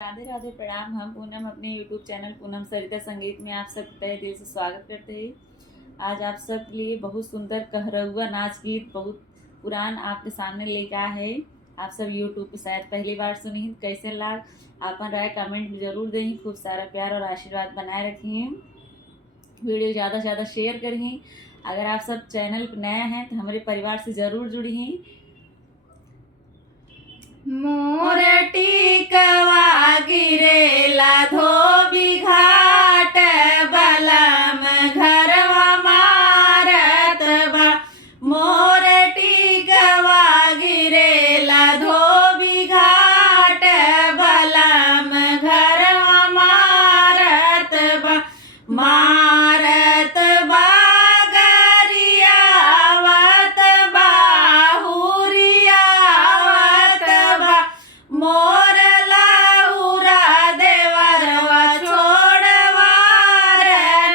राधे राधे प्रणाम। हम पूनम अपने YouTube चैनल पूनम सरिता संगीत में आप सब तहे दिल से स्वागत करते हैं। आज आप सब के लिए बहुत सुंदर कहरौआ नाच गीत बहुत पुरान आपके सामने लेकर आए हैं। आप सब YouTube पे शायद पहली बार सुनी हैं। कैसे लाग अपन राय कमेंट में जरूर दें। खूब सारा प्यार और आशीर्वाद बनाए रखें। वीडियो ज़्यादा से ज़्यादा शेयर करें। अगर आप सब चैनल पर नए हैं तो हमारे परिवार से ज़रूर जुड़ी हैं। मोर टिकवा गिरेला धोबी घाट बलम घरवा मारत बा। मोर टिकवा गिरेला धोबी घाट बलम घरवा मारत बा। मारत बा गरियावत बा हुरियावत बा। मोर लाहुरा देवरवा छोड़वार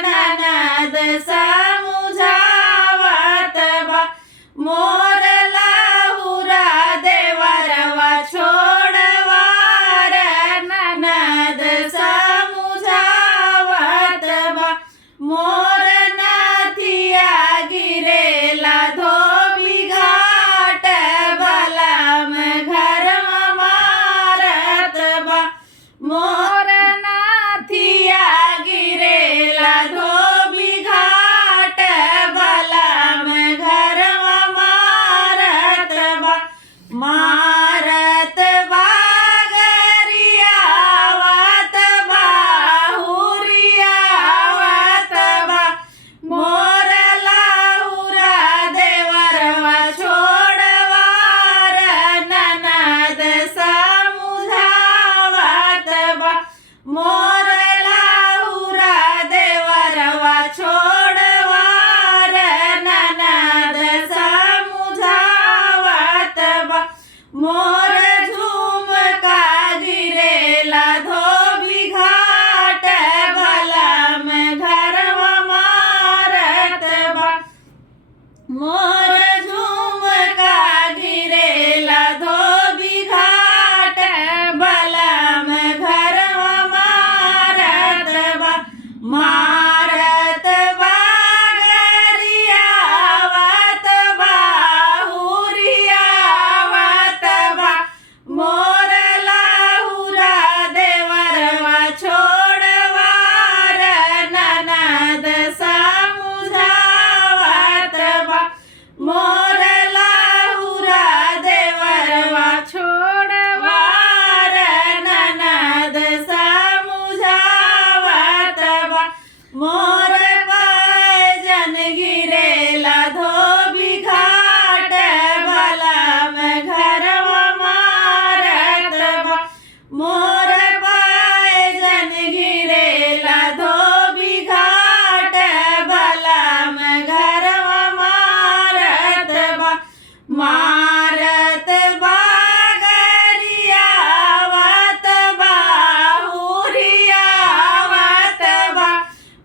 ननद समुझावत बा। मोर लाहुरा देवरवा छोड़वार ननद समुझावत बा। मोर नाथिया गिरेला धोबी घाट बलम घरवा मारत बा। मोर नाथिया गिरेला धोबी घाट बलम घरवा मारत बा। मारत बा गरियावत बा हुरियावत बा। मोर लाहुरा देवरवा छोड़वार ननद समुझावत बा। मोर लाहुरा देवरवा छोड़वार ननद समुझावत बा। मोर झुमका गिरेला धोबी घाट बलम घरवा मारत बा। मोर झुमका गिरेला धोबी घाट बलम घरवा मारत बा। मारत बा गरियावत बा हुरियावत बा। मोर लाहुरा देवरवा छोड़वार ननद समुझावत बा। मोर लाहुरा देवरवा छोड़वार ननद समुझावत बा। मोर पैजन गिरेला धोबी घाट बलम घरवा मारत बा। मोर पैजन गिरेला धोबी घाट बलम घरवा मारत बा। मारत बा गरियावत बा हुरियावत बा।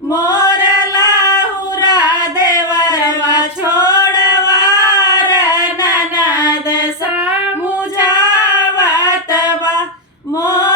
मोर लाहुरा देवरवा छोड़वार ननद समुझावत बा। मोर